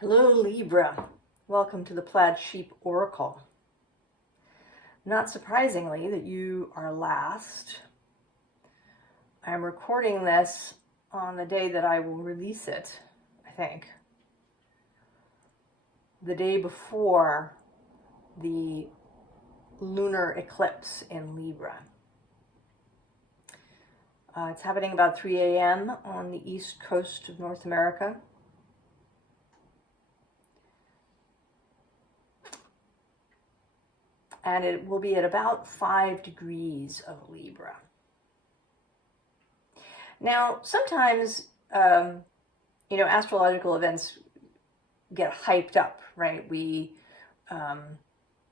Hello Libra, welcome to the Plaid Sheep Oracle. Not surprisingly that you are last. I'm recording this on the day that I will release it, I think. The day before the lunar eclipse in Libra. It's happening about 3 a.m. on the east coast of North America. And it will be at about 5 degrees of Libra. Now, sometimes, astrological events get hyped up, right? We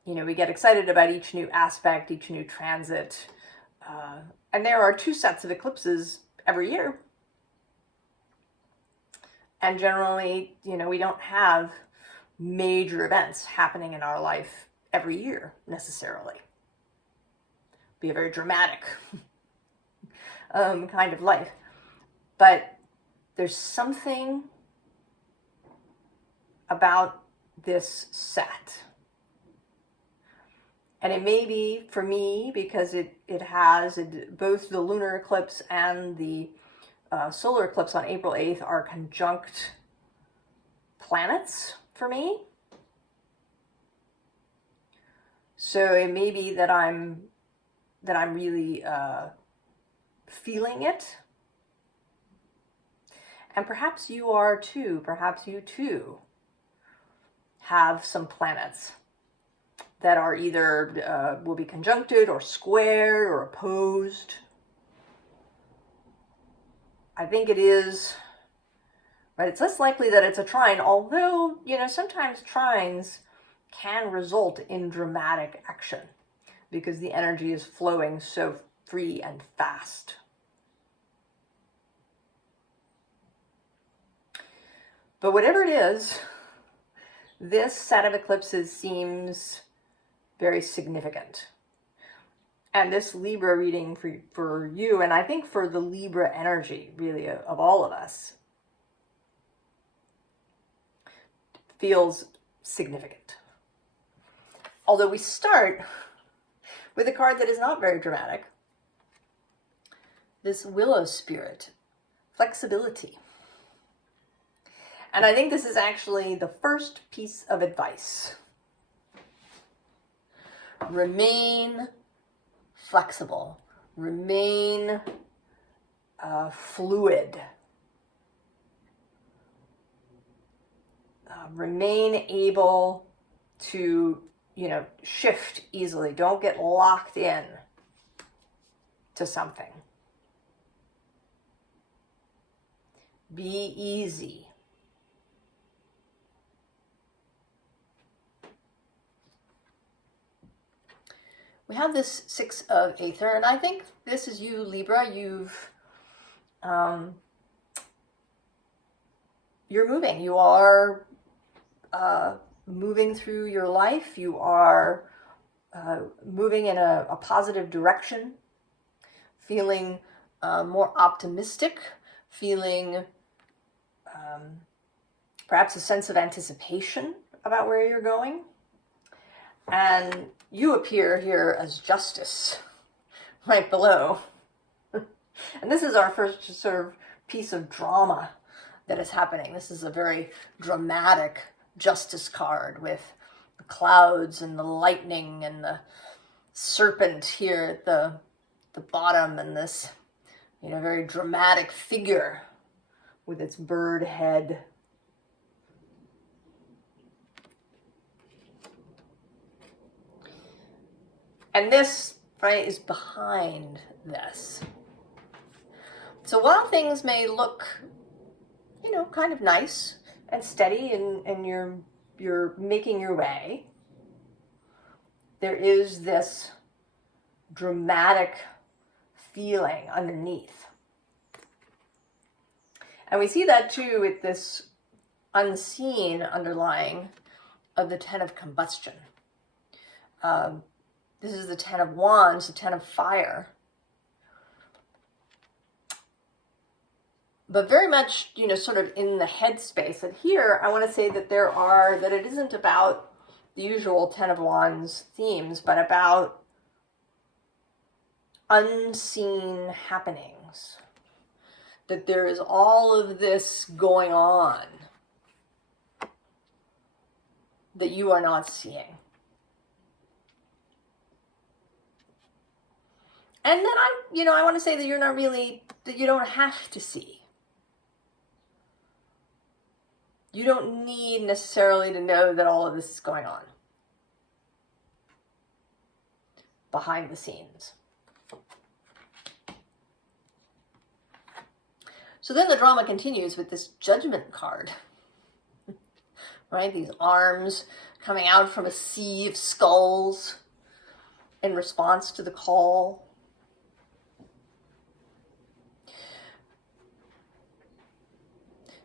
get excited about each new aspect, each new transit. And there are 2 sets of eclipses every year. And generally, we don't have major events happening in our life every year necessarily. Be a very dramatic kind of life. But there's something about this set. And it may be for me because it has both the lunar eclipse and the solar eclipse on April 8th are conjunct planets for me. So it may be that I'm really feeling it. And perhaps you are too. Perhaps you too have some planets that are either will be conjuncted or squared or opposed. I think it is, right? It's less likely that it's a trine, although, sometimes trines can result in dramatic action because the energy is flowing so free and fast. But whatever it is, this set of eclipses seems very significant. And this Libra reading for you, and I think for the Libra energy, really, of all of us, feels significant. Although we start with a card that is not very dramatic. This Willow Spirit, flexibility. And I think this is actually the first piece of advice. Remain flexible. Remain fluid. Remain able to shift easily. Don't get locked in to something. Be easy. We have this 6 of Aether, and I think this is you, Libra. You're moving. You are moving through your life. You are moving in a positive direction, feeling more optimistic, feeling perhaps a sense of anticipation about where you're going. And you appear here as Justice right below. And this is our first sort of piece of drama that is happening. This is a very dramatic Justice card with the clouds and the lightning and the serpent here at the bottom, and this very dramatic figure with its bird head. And this, right, is behind this. So while things may look, kind of nice and steady, and you're making your way, there is this dramatic feeling underneath. And we see that too with this unseen underlying of the 10 of combustion. This is the 10 of wands, the 10 of fire. but very much, you know, sort of in the headspace. And here I want to say that that it isn't about the usual Ten of Wands themes, but about unseen happenings. That there is all of this going on that you are not seeing. And then I want to say that that you don't have to see. You don't need necessarily to know that all of this is going on behind the scenes. So then the drama continues with this Judgment card, right? These arms coming out from a sea of skulls in response to the call.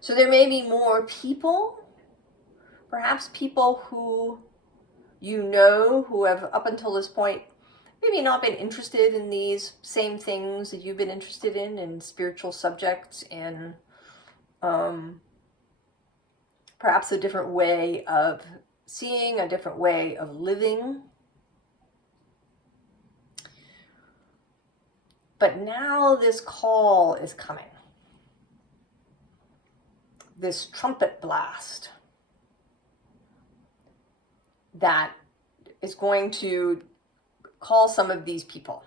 So there may be more people, perhaps people who you know who have up until this point maybe not been interested in these same things that you've been interested in spiritual subjects, in perhaps a different way of seeing, a different way of living. But now this call is coming. This trumpet blast that is going to call some of these people.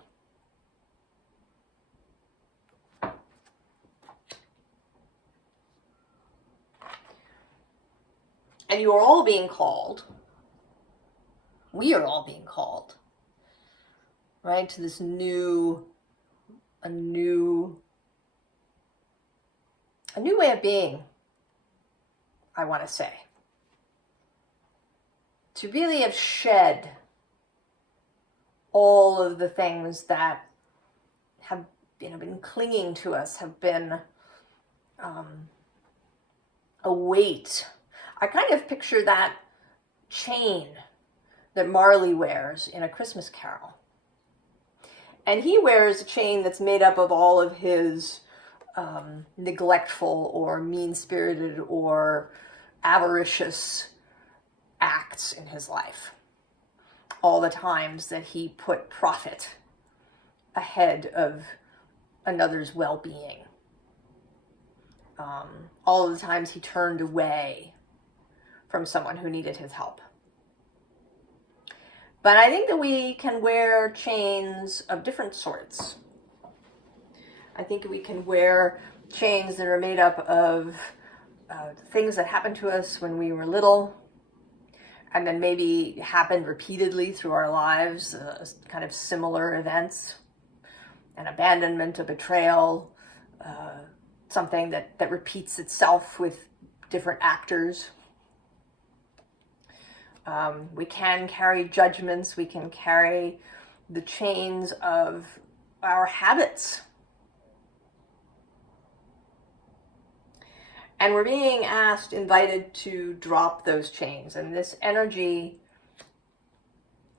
And you are all being called. We are all being called, right, to this a new way of being, I want to say. To really have shed all of the things that have been clinging to us, have been a weight. I kind of picture that chain that Marley wears in A Christmas Carol. And he wears a chain that's made up of all of his neglectful or mean-spirited or avaricious acts in his life. All the times that he put profit ahead of another's well-being. All of the times he turned away from someone who needed his help. But I think that we can wear chains of different sorts. I think we can wear chains that are made up of things that happened to us when we were little, and then maybe happened repeatedly through our lives, kind of similar events, an abandonment, a betrayal, something that repeats itself with different actors. We can carry judgments, we can carry the chains of our habits. And we're being invited to drop those chains. And this energy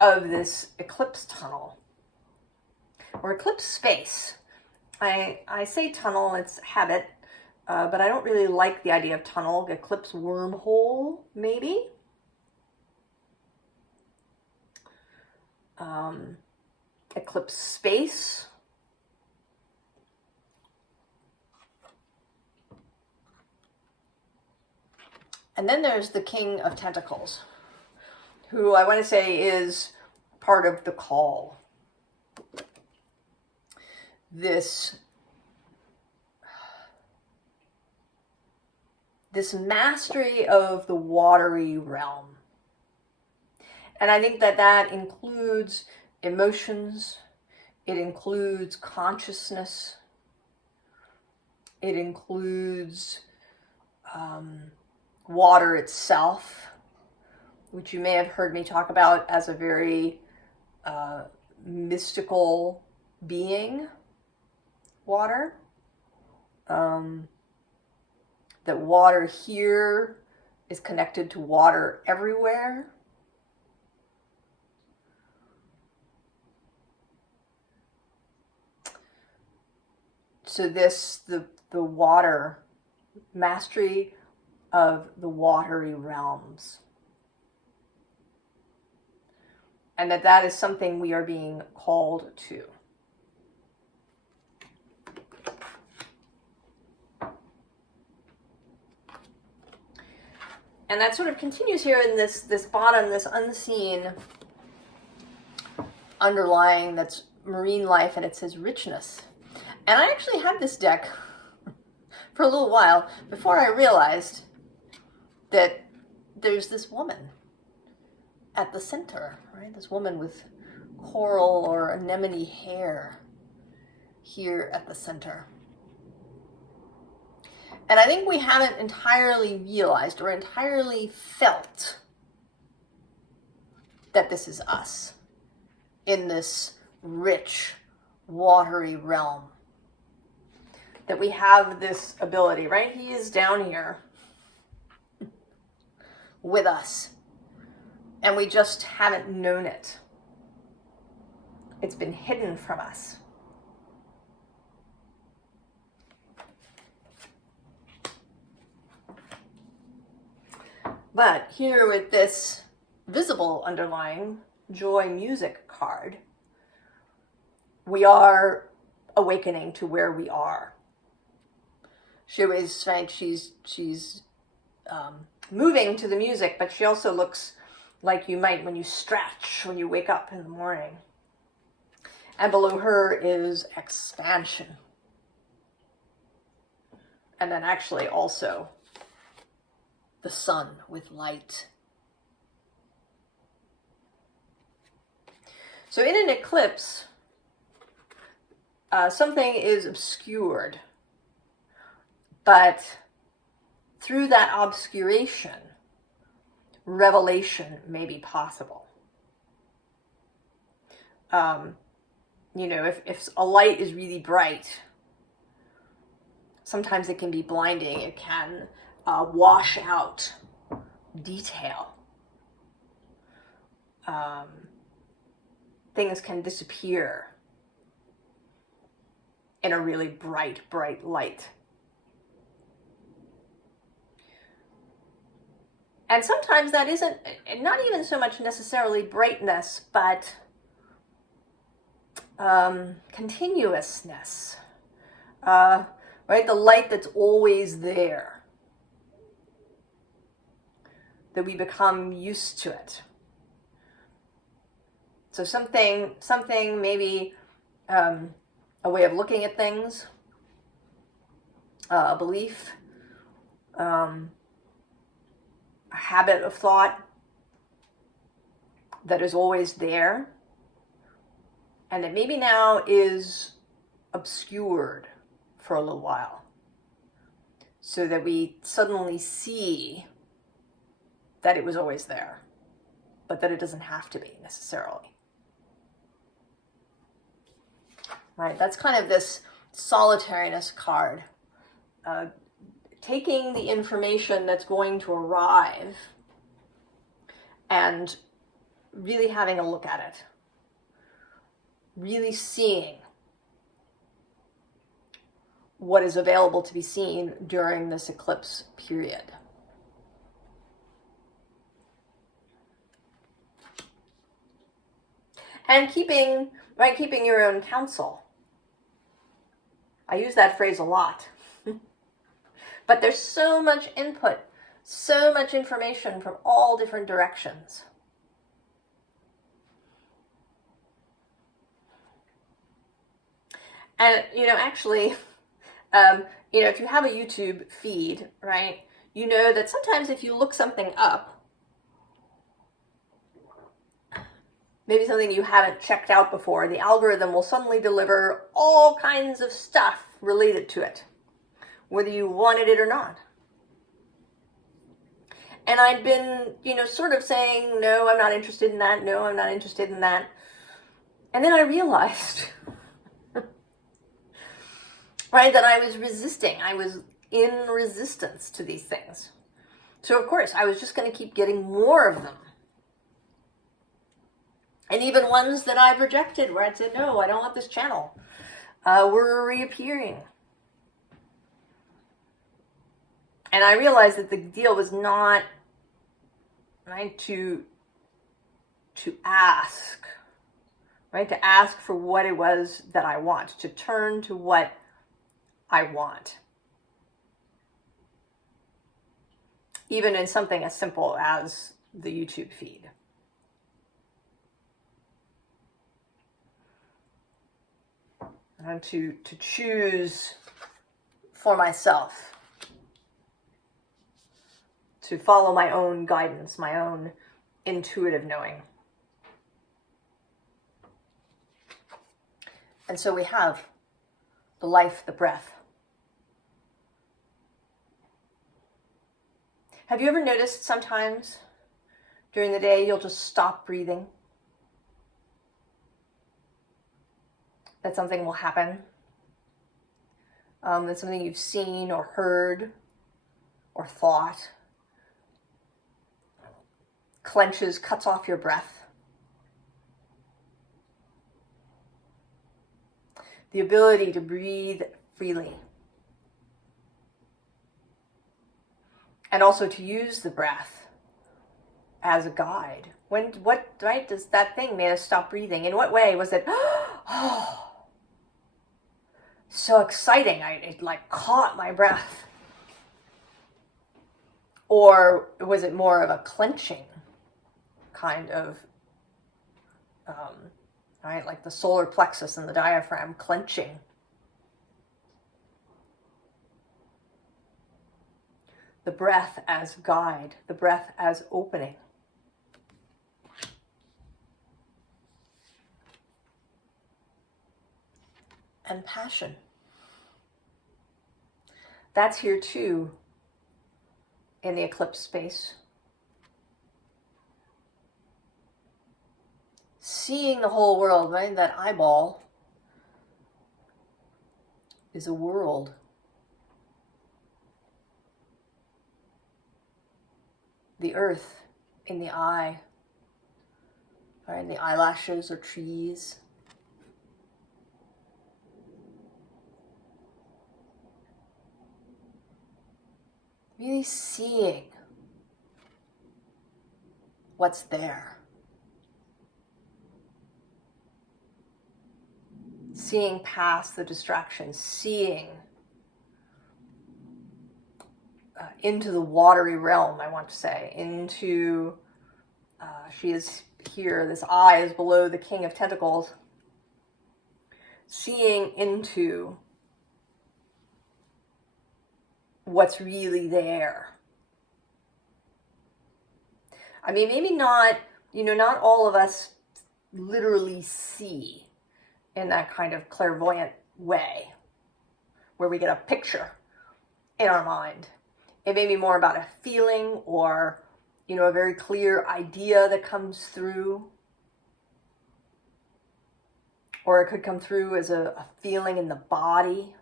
of this eclipse tunnel, or eclipse space. I say tunnel, it's habit, but I don't really like the idea of tunnel. Eclipse wormhole, maybe. Eclipse space. And then there's the King of Tentacles, who I want to say is part of the call. This mastery of the watery realm. And I think that includes emotions, it includes consciousness, it includes water itself, which you may have heard me talk about as a very mystical being, water. That water here is connected to water everywhere. So the the water, mastery of the watery realms. And that is something we are being called to. And that sort of continues here in this bottom, this unseen underlying, that's marine life, and it says richness. And I actually had this deck for a little while before I realized that there's this woman at the center, right? This woman with coral or anemone hair here at the center. And I think we haven't entirely realized or entirely felt that this is us in this rich, watery realm. That we have this ability, right? He is down here with us. And we just haven't known it. It's been hidden from us. But here with this visible underlying joy music card, we are awakening to where we are. She always, right, she's moving to the music, but she also looks like you might when you stretch, when you wake up in the morning. And below her is expansion. And then actually also the sun with light. So in an eclipse, something is obscured, but through that obscuration, revelation may be possible. You know, if a light is really bright, sometimes it can be blinding. It can wash out detail. Things can disappear in a really bright light. And sometimes that isn't, not even so much necessarily brightness, but continuousness. Right? The light that's always there. That we become used to it. So something maybe a way of looking at things, a belief, a habit of thought that is always there, and that maybe now is obscured for a little while, so that we suddenly see that it was always there, but that it doesn't have to be necessarily. Right, that's kind of this solitariness card. Taking the information that's going to arrive and really having a look at it. Really seeing what is available to be seen during this eclipse period. And keeping your own counsel. I use that phrase a lot. But there's so much input, so much information from all different directions. And, actually, if you have a YouTube feed, right, you know that sometimes if you look something up, maybe something you haven't checked out before, the algorithm will suddenly deliver all kinds of stuff related to it, whether you wanted it or not. And I'd been, sort of saying, no, I'm not interested in that. No, I'm not interested in that. And then I realized, right, that I was resisting. I was in resistance to these things. So, of course, I was just going to keep getting more of them. And even ones that I've rejected, where I'd said, no, I don't want this channel, were reappearing. And I realized that the deal was not, right, to ask, right, to ask for what it was that I want, to turn to what I want. Even in something as simple as the YouTube feed. And to choose for myself, to follow my own guidance, my own intuitive knowing. And so we have the life, the breath. Have you ever noticed sometimes during the day you'll just stop breathing? That something will happen? That's something you've seen or heard or thought. Clenches, cuts off your breath. The ability to breathe freely. And also to use the breath as a guide. What right does that thing made us stop breathing? In what way was it, oh, so exciting, it like caught my breath? Or was it more of a clenching kind of, right, like the solar plexus and the diaphragm clenching? The breath as guide, the breath as opening. And passion. That's here too in the eclipse space. Seeing the whole world, right? That eyeball is a world. The earth in the eye, right? And the eyelashes are trees. Really seeing what's there. Seeing past the distractions, seeing into the watery realm, I want to say, into, she is here, this eye is below the King of Tentacles, seeing into what's really there. I mean, maybe not, not all of us literally see in that kind of clairvoyant way, where we get a picture in our mind. It may be more about a feeling or, a very clear idea that comes through. Or it could come through as a feeling in the body.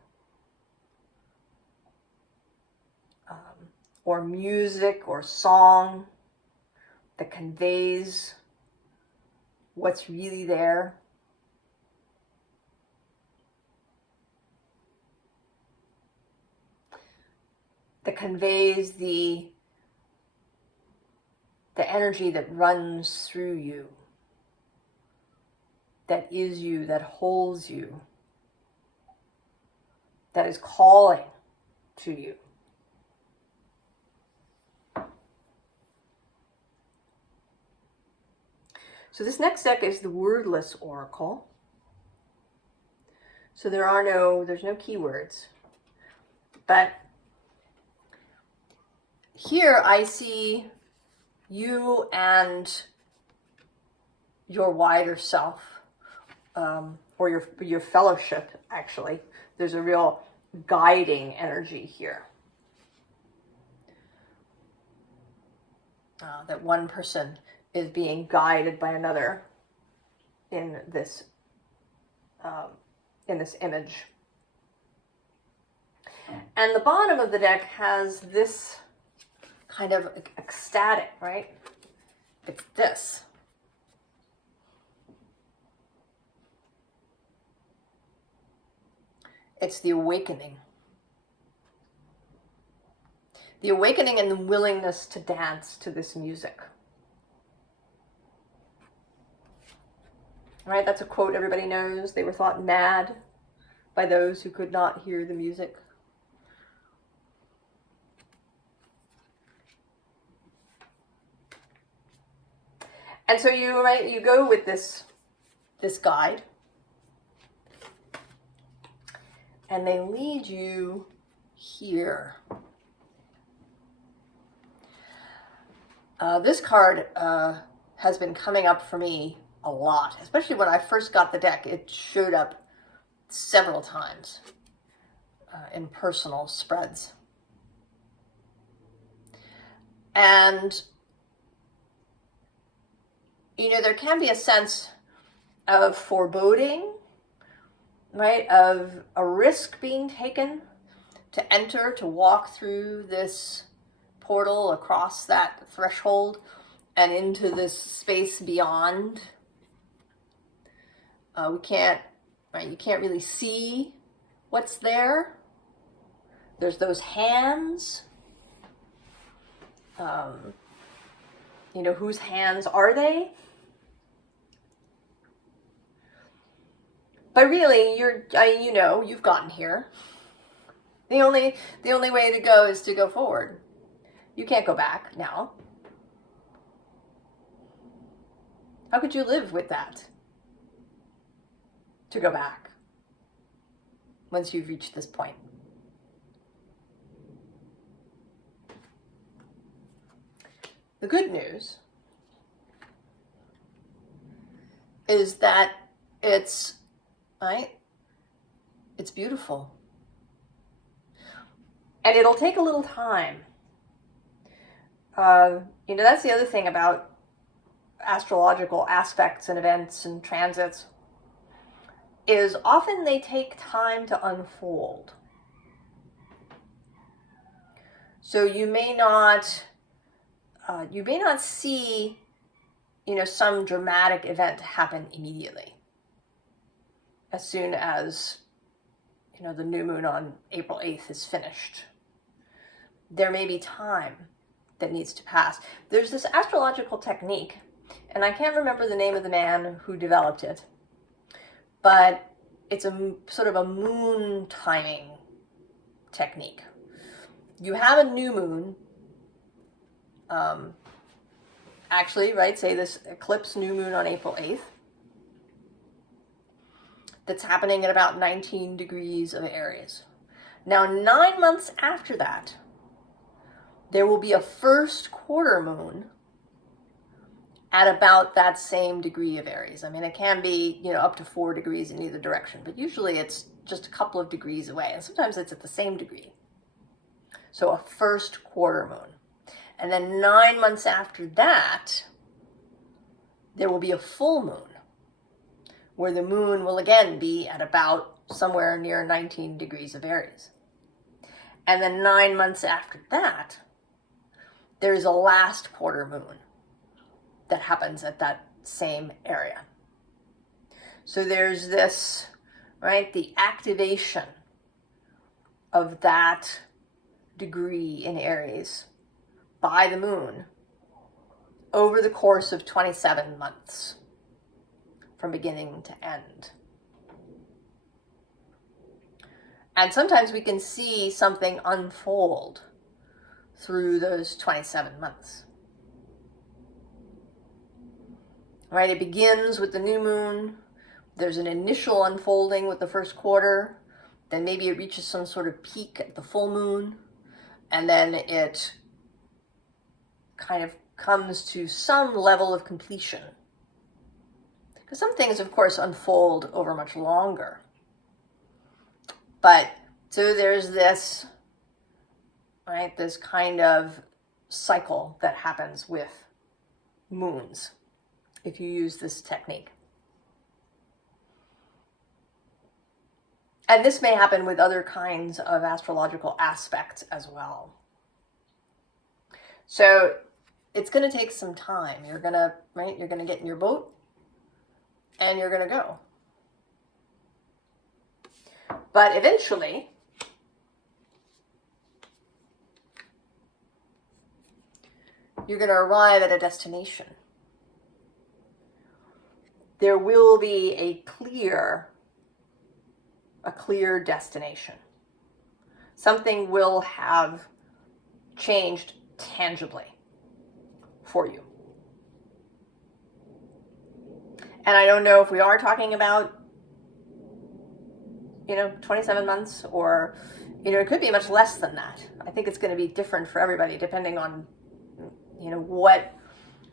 Or music or song that conveys what's really there. That conveys the energy that runs through you, that is you, that holds you, that is calling to you. So this next deck is the Wordless Oracle. So there's no keywords. But here I see you and your wider self, or your fellowship, actually. There's a real guiding energy here. That one person is being guided by another in this image. And the bottom of the deck has this kind of ecstatic, right? It's this. It's the awakening. the awakening and the willingness to dance to this music. Right? That's a quote everybody knows. They were thought mad by those who could not hear the music. And so you go with this guide, and they lead you here. This card has been coming up for me a lot, especially when I first got the deck. It showed up several times in personal spreads. And there can be a sense of foreboding, right? Of a risk being taken to enter, to walk through this portal, across that threshold, and into this space beyond. You can't really see what's there. There's those hands. Whose hands are they? But really, you've gotten here. The only way to go is to go forward. You can't go back now. How could you live with that? To go back once you've reached this point. The good news is that it's beautiful. And it'll take a little time. That's the other thing about astrological aspects and events and transits, is often they take time to unfold. So you may not see, some dramatic event happen immediately. As soon as, the new moon on April 8th is finished. There may be time that needs to pass. There's this astrological technique, and I can't remember the name of the man who developed it, but it's a sort of a moon timing technique. You have a new moon, say this eclipse new moon on April 8th, that's happening at about 19 degrees of Aries. Now, 9 months after that, there will be a first quarter moon at about that same degree of Aries. I mean, it can be, up to 4 degrees in either direction, but usually it's just a couple of degrees away, and sometimes it's at the same degree. So a first quarter moon. And then 9 months after that, there will be a full moon, where the moon will again be at about somewhere near 19 degrees of Aries. And then 9 months after that, there's a last quarter moon that happens at that same area. So there's this, the activation of that degree in Aries by the moon over the course of 27 months. From beginning to end. And sometimes we can see something unfold through those 27 months. Right? It begins with the new moon. There's an initial unfolding with the first quarter. Then maybe it reaches some sort of peak at the full moon. And then it kind of comes to some level of completion. Because some things, of course, unfold over much longer. But, so there's this, this kind of cycle that happens with moons, if you use this technique. And this may happen with other kinds of astrological aspects as well. So, it's going to take some time. You're going to get in your boat, and you're going to go. But eventually, you're going to arrive at a destination. There will be a clear destination. Something will have changed tangibly for you. And I don't know if we are talking about, 27 months, or, it could be much less than that. I think it's going to be different for everybody depending on, what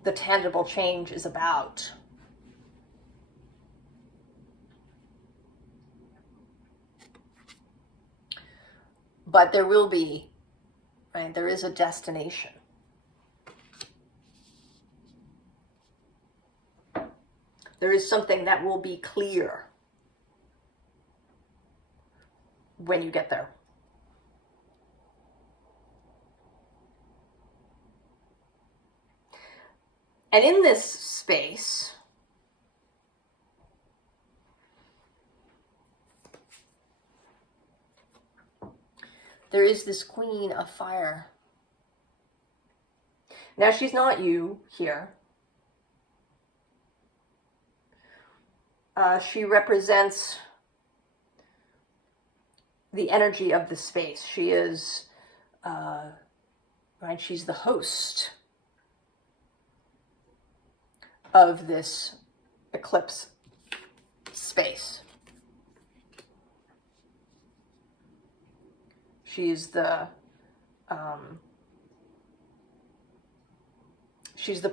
the tangible change is about. But there will be, right? There is a destination. There is something that will be clear when you get there. And in this space, there is this Queen of Fire. Now, she's not you here. She represents the energy of the space. She is, right, she's the host of this eclipse space. She's the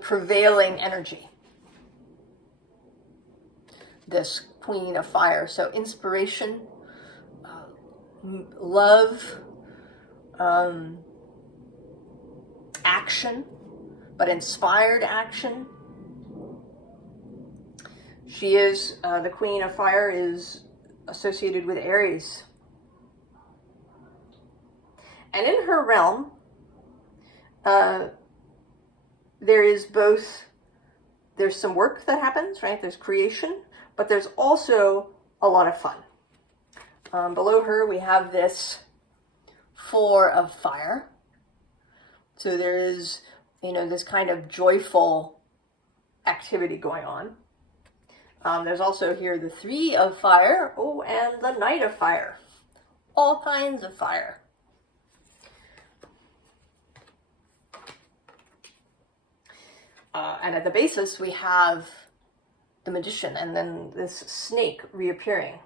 prevailing energy, this Queen of Fire. So inspiration, love, action, but inspired action. She is, the Queen of Fire is associated with Aries. And in her realm, there's some work that happens, right? There's creation, but there's also a lot of fun. Below her, we have this Four of Fire. So there is, this kind of joyful activity going on. There's also here the Three of Fire, and the Knight of Fire. All kinds of fire. And at the basis, we have the Magician, and then this snake reappearing.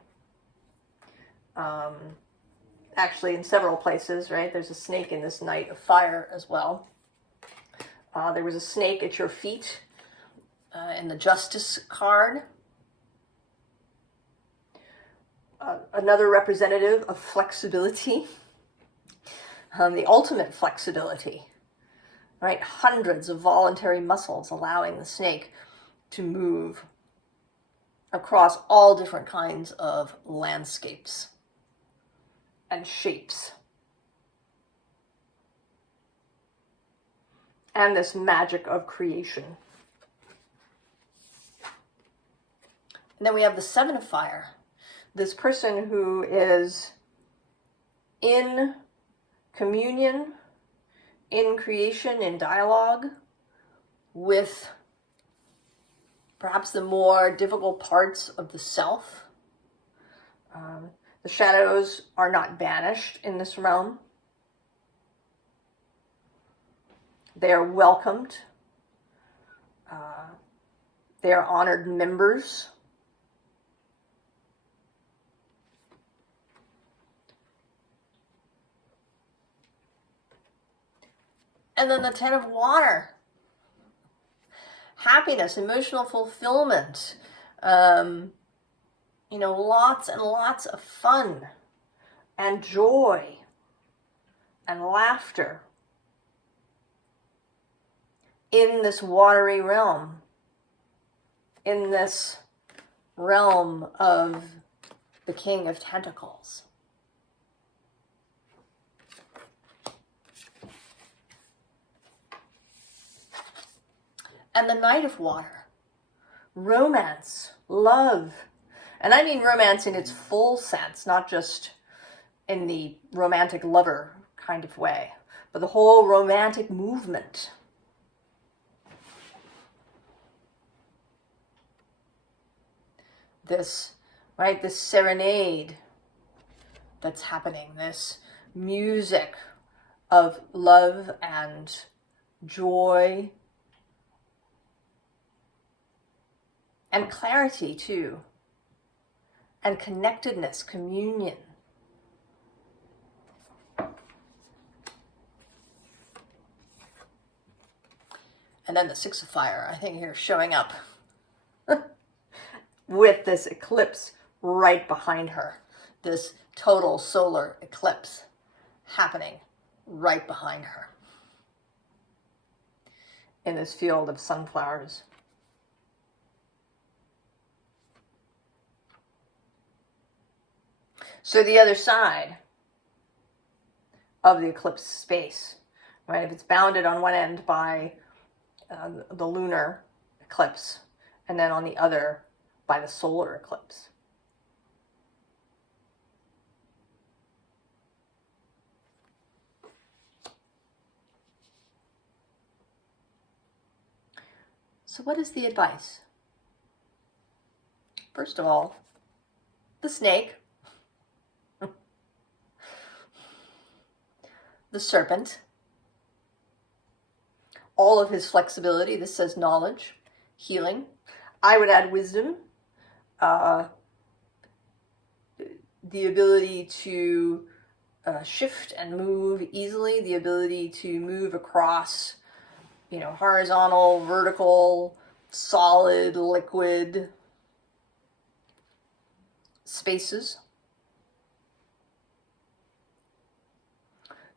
Actually, in several places, right? There's a snake in this Knight of Fire as well. There was a snake at your feet in the Justice card. Another representative of flexibility. The ultimate flexibility. Right? Hundreds of voluntary muscles allowing the snake to move across all different kinds of landscapes and shapes. And this magic of creation. And then we have the Seven of Fire. This person who is in communion, in creation, in dialogue with perhaps the more difficult parts of the self. The shadows are not banished in this realm. They are welcomed. They are honored members. And then the Ten of Water. Happiness, emotional fulfillment. Lots and lots of fun and joy and laughter in this watery realm, in this realm of the King of Tentacles. And the Knight of Water, romance, love. And I mean romance in its full sense, not just in the romantic lover kind of way, but the whole romantic movement. this, right, this serenade that's happening, this music of love and joy and clarity too, and connectedness, communion. And then the Six of Fire, I think, here showing up with this eclipse right behind her. This total solar eclipse happening right behind her in this field of sunflowers. So the other side of the eclipse space, right? If it's bounded on one end by the lunar eclipse, and then on the other by the solar eclipse. So what is the advice? First of all, the snake, the serpent, all of his flexibility. This says knowledge, healing. I would add wisdom, the ability to shift and move easily, the ability to move across, you know, horizontal, vertical, solid, liquid spaces.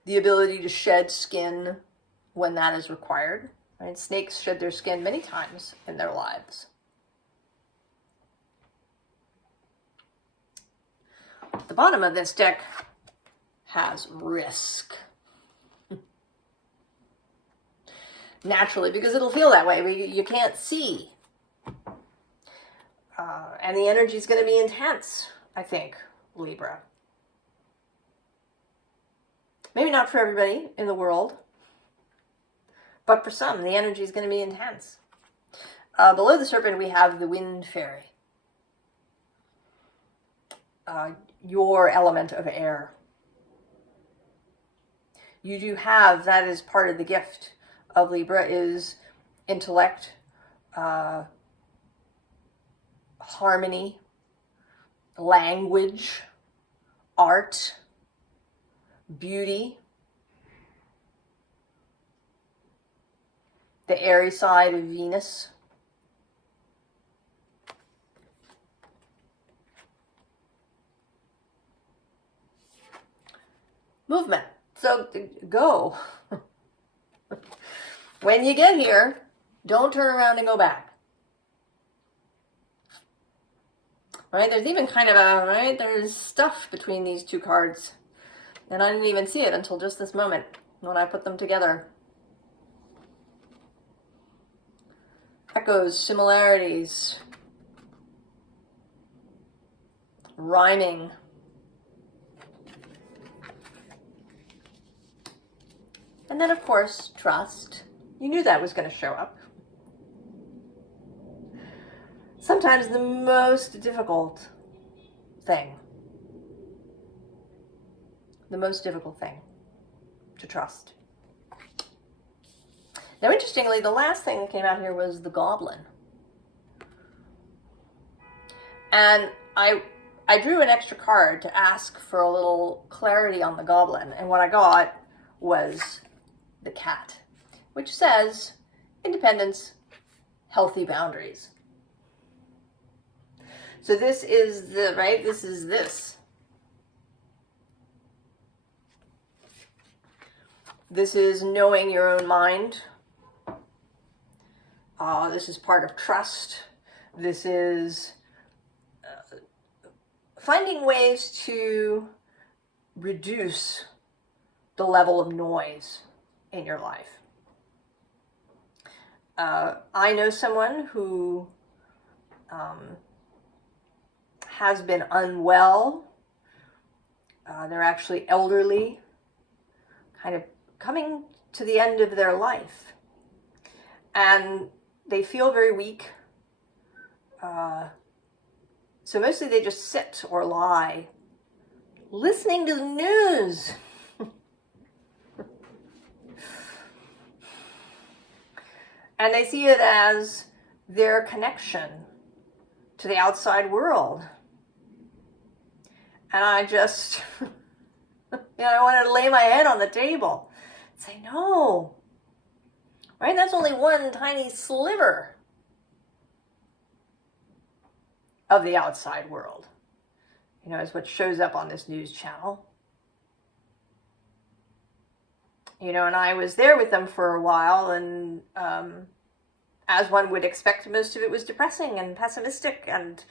The ability to shed skin when that is required. Right? Snakes shed their skin many times in their lives. The bottom of this deck has risk. Naturally, because it'll feel that way. You can't see. And the energy is going to be intense, I think, Libra. Maybe not for everybody in the world, but for some, the energy is going to be intense. Below the serpent, we have the wind fairy. Your element of air. You do have, that is part of the gift of Libra, is intellect, harmony, language, art, beauty, the airy side of Venus. Movement. So go. When you get here, don't turn around and go back. Right? There's even kind of a, right? There's stuff between these two cards. And I didn't even see it until just this moment when I put them together. Echoes, similarities, rhyming. And then, of course, trust. You knew that was going to show up. Sometimes the most difficult thing. The most difficult thing to trust. Now, interestingly, the last thing that came out here was the goblin. And I drew an extra card to ask for a little clarity on the goblin. And what I got was the cat, which says independence, healthy boundaries. So this is the, right? This is this. This is knowing your own mind. This is part of trust. This is finding ways to reduce the level of noise in your life. I know someone who has been unwell. They're actually elderly, kind of coming to the end of their life. And they feel very weak. So mostly they just sit or lie, listening to the news. And they see it as their connection to the outside world. And I just, I wanted to lay my head on the table and say, no, right? That's only one tiny sliver of the outside world, is what shows up on this news channel. And I was there with them for a while, and as one would expect, most of it was depressing and pessimistic and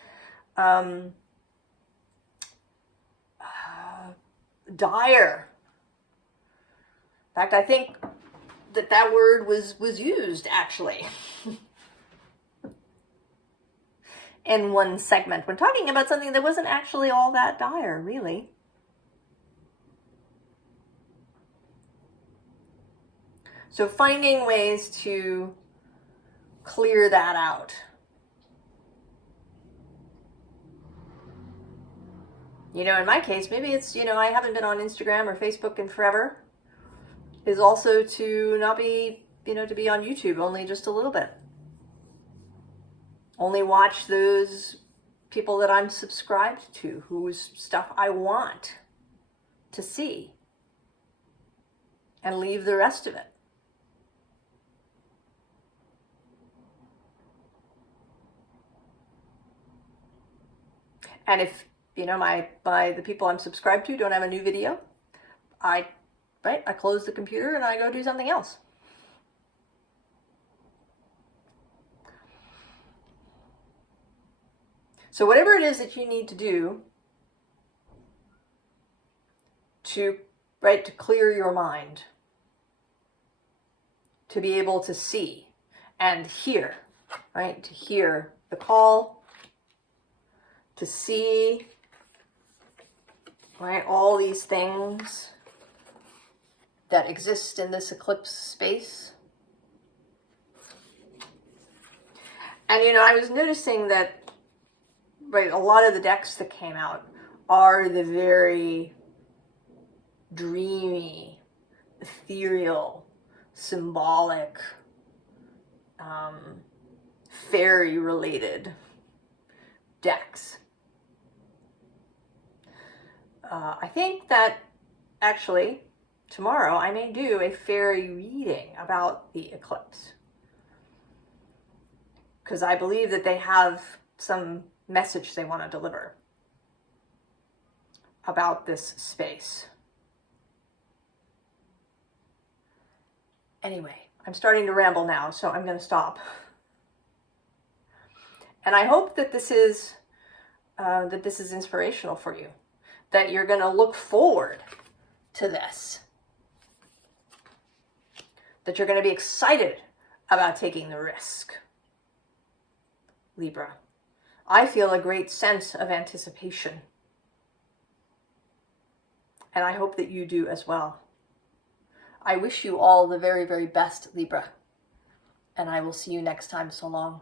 dire. In fact, I think that word was used, actually, in one segment when talking about something that wasn't actually all that dire, really. So finding ways to clear that out. In my case, maybe it's, I haven't been on Instagram or Facebook in forever, is also to not be, to be on YouTube only just a little bit. Only watch those people that I'm subscribed to, whose stuff I want to see, and leave the rest of it. And if, the people I'm subscribed to don't have a new video, I close the computer and I go do something else. So whatever it is that you need to do to clear your mind, to be able to see and hear, to hear the call, to see, all these things that exist in this eclipse space. And, I was noticing that, a lot of the decks that came out are the very dreamy, ethereal, symbolic, fairy-related decks. I think that actually tomorrow I may do a fairy reading about the eclipse, because I believe that they have some message they want to deliver about this space. Anyway, I'm starting to ramble now, so I'm going to stop. And I hope that this is inspirational for you, that you're going to look forward to this, that you're going to be excited about taking the risk. Libra, I feel a great sense of anticipation, and I hope that you do as well. I wish you all the very, very best, Libra, and I will see you next time. So long.